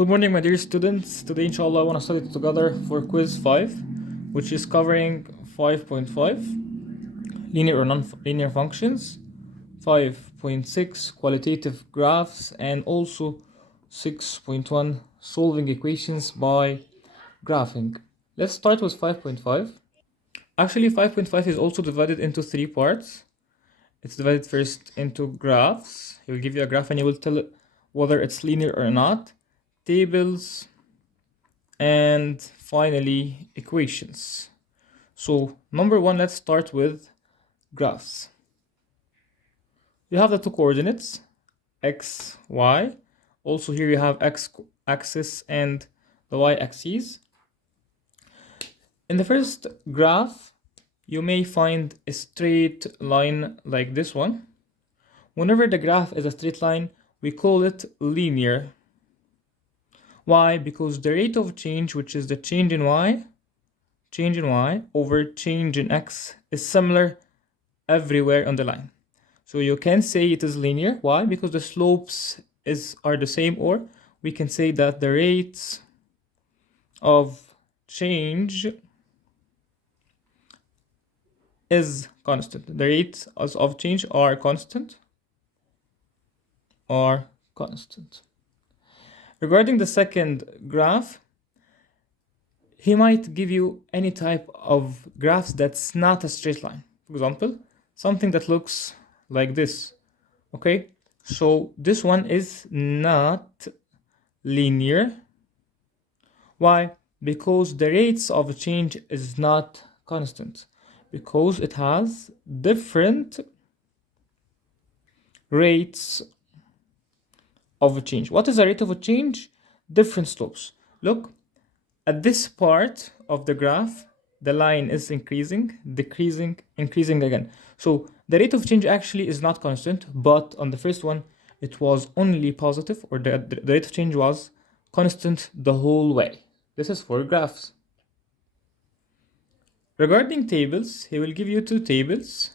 Good morning, my dear students. Today, inshallah, I want to study together for quiz 5, which is covering 5.5 linear or non-linear functions, 5.6 qualitative graphs, and also 6.1 solving equations by graphing. Let's start with 5.5. Actually, 5.5 is also divided into 3 parts. It's divided first into graphs. He will give you a graph and you will tell it whether it's linear or not, tables, and finally equations. So number one, let's start with graphs. You have the two coordinates, x, y. Also here you have x axis and the y axis. In the first graph, you may find a straight line like this one. Whenever the graph is a straight line, we call it linear. Why? Because the rate of change, which is the change in y over change in x, is similar everywhere on the line. So you can say it is linear. Why? Because the slopes are the same, or we can say that the rates of change is constant. The rates of change are constant. Regarding the second graph, he might give you any type of graphs that's not a straight line. For example, something that looks like this. Okay, so this one is not linear. Why? Because the rates of change is not constant, because it has different rates of change. What is the rate of a change? Different slopes. Look, at this part of the graph, the line is increasing, decreasing, increasing again. So the rate of change actually is not constant, but on the first one, it was only positive, or the rate of change was constant the whole way. This is for graphs. Regarding tables, he will give you two tables.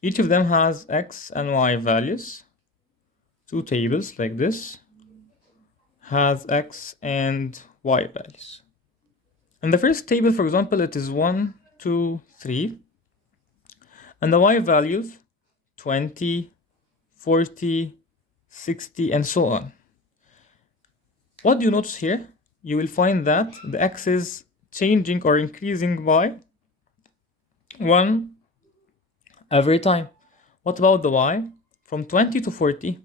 Each of them has x and y values. Two tables like this has x and y values. In the first table, for example, it is 1, 2, 3. And the y values 20, 40, 60, and so on. What do you notice here? You will find that the x is changing or increasing by 1 every time. What about the y? From 20 to 40,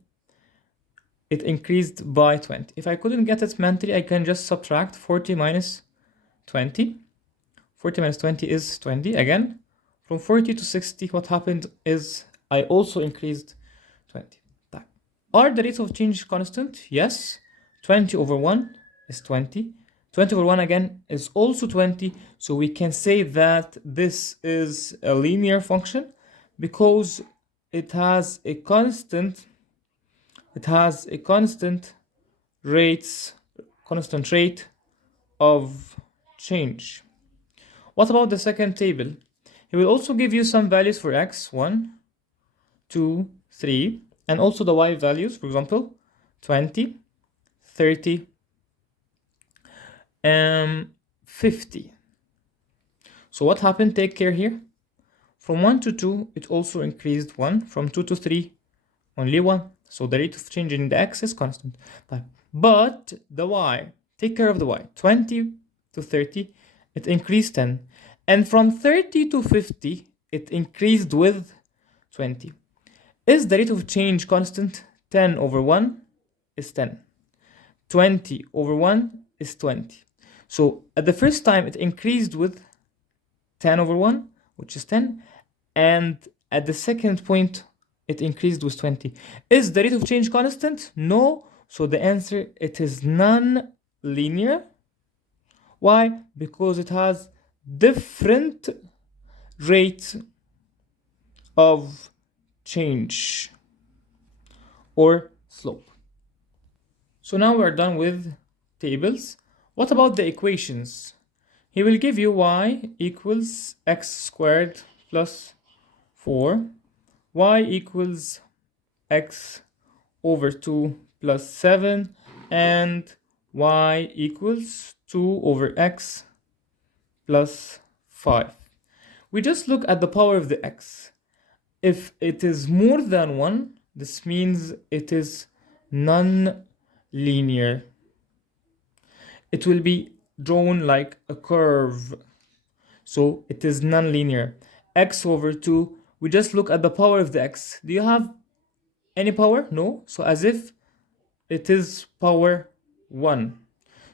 it increased by 20. If I couldn't get it mentally, I can just subtract 40 minus 20. 40 minus 20 is 20. Again, from 40 to 60, what happened is I also increased 20. Are the rates of change constant? Yes. 20 over 1 is 20. 20 over 1 again is also 20. So we can say that this is a linear function because it has a constant rate of change. What about the second table? He will also give you some values for x, 1, 2, 3, and also the y values, for example, 20, 30, 50. So what happened? Take care here. From 1 to 2, it also increased 1. From 2 to 3, only 1. So the rate of change in the x is constant. But the y, take care of the y. 20 to 30, it increased 10. And from 30 to 50, it increased with 20. Is the rate of change constant? 10 over 1 is 10. 20 over 1 is 20. So at the first time, it increased with 10 over 1, which is 10. And at the second point, it increased with 20. Is the rate of change constant? No. So the answer, it is non-linear. Why? Because it has different rates of change or slope. So now we're done with tables. What about the equations? He will give you y equals x squared plus 4, y equals x over 2 plus 7, and y equals 2 over x plus 5. We just look at the power of the x. If it is more than 1, this means it is non-linear. It will be drawn like a curve. So it is non-linear. X over 2, we just look at the power of the x. Do you have any power? No. So as if it is power 1.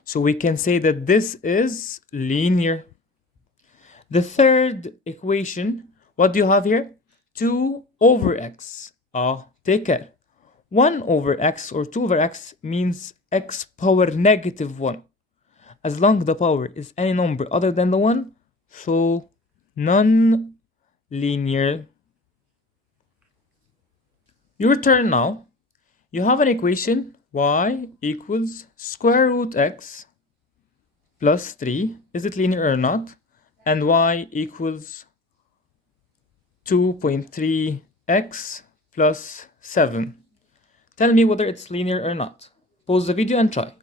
So we can say that this is linear. The third equation, what do you have here? 2 over x. Take care. 1 over x or 2 over x means x power negative 1. As long as the power is any number other than the 1, so non-linear. Your turn now. You have an equation y equals square root x plus 3. Is it linear or not? And y equals 2.3x plus 7. Tell me whether it's linear or not. Pause the video and try.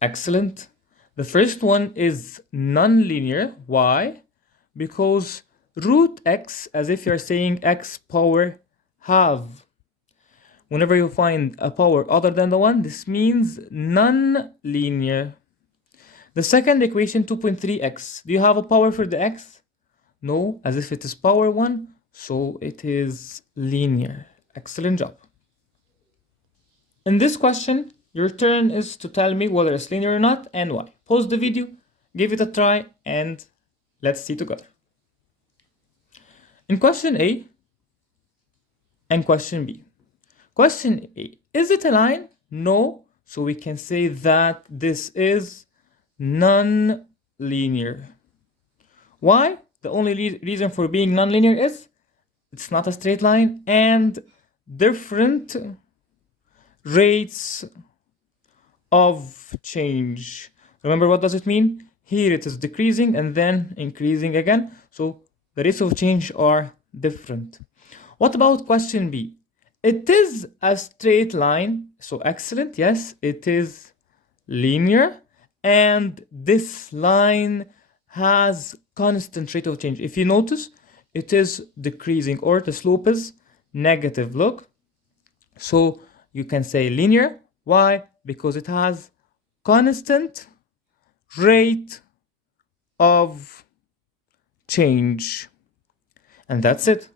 Excellent. The first one is non-linear. Why? Because root x, as if you're saying x power half. Whenever you find a power other than the 1, this means non-linear. The second equation, 2.3x. Do you have a power for the x? No, as if it is power 1, so it is linear. Excellent job. In this question, your turn is to tell me whether it's linear or not and why. Pause the video, give it a try, and let's see together. In question A and question B. Question A, is it a line? No, so we can say that this is non-linear. Why? The only reason for being non-linear is it's not a straight line and different rates of change. Remember, what does it mean? Here it is decreasing and then increasing again. So the rates of change are different. What about question B? It is a straight line. So excellent. Yes, it is linear. And this line has constant rate of change. If you notice, it is decreasing or the slope is negative. Look. So you can say linear. Why? Because it has constant rate of change. And that's it.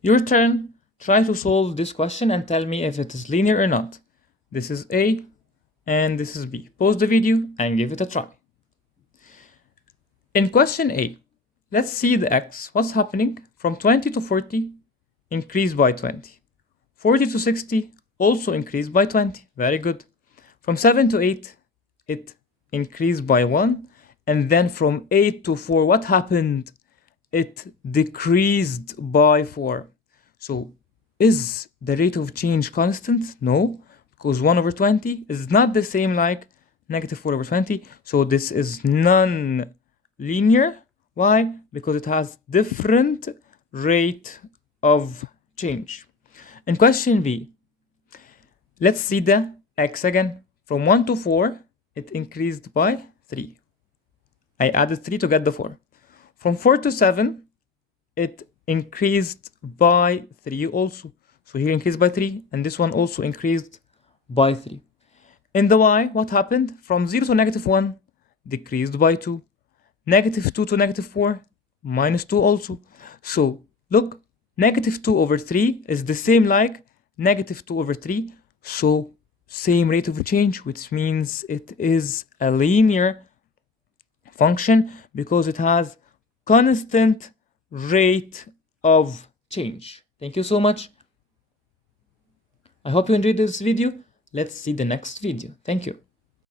Your turn. Try to solve this question and tell me if it is linear or not. This is A and this is B. Pause the video and give it a try. In question A, let's see the x. What's happening? From 20 to 40, increase by 20. 40 to 60, also increased by 20. Very good. From 7 to 8, it increased by 1. And then from 8 to 4, what happened? It decreased by 4. So is the rate of change constant? No, because 1 over 20 is not the same like negative 4 over 20. So this is non-linear. Why? Because it has different rate of change. In question B, let's see the x again. From 1 to 4, it increased by 3. I added 3 to get the 4. From 4 to 7, it increased by 3 also. So here increased by 3, and this one also increased by 3. In the y, what happened? From 0 to negative 1, decreased by 2. Negative 2 to negative 4, minus 2 also. So look, negative 2 over 3 is the same like negative 2 over 3. So same rate of change, which means it is a linear function because it has constant rate of change. Thank you so much. I hope you enjoyed this video. Let's see the next video. Thank you.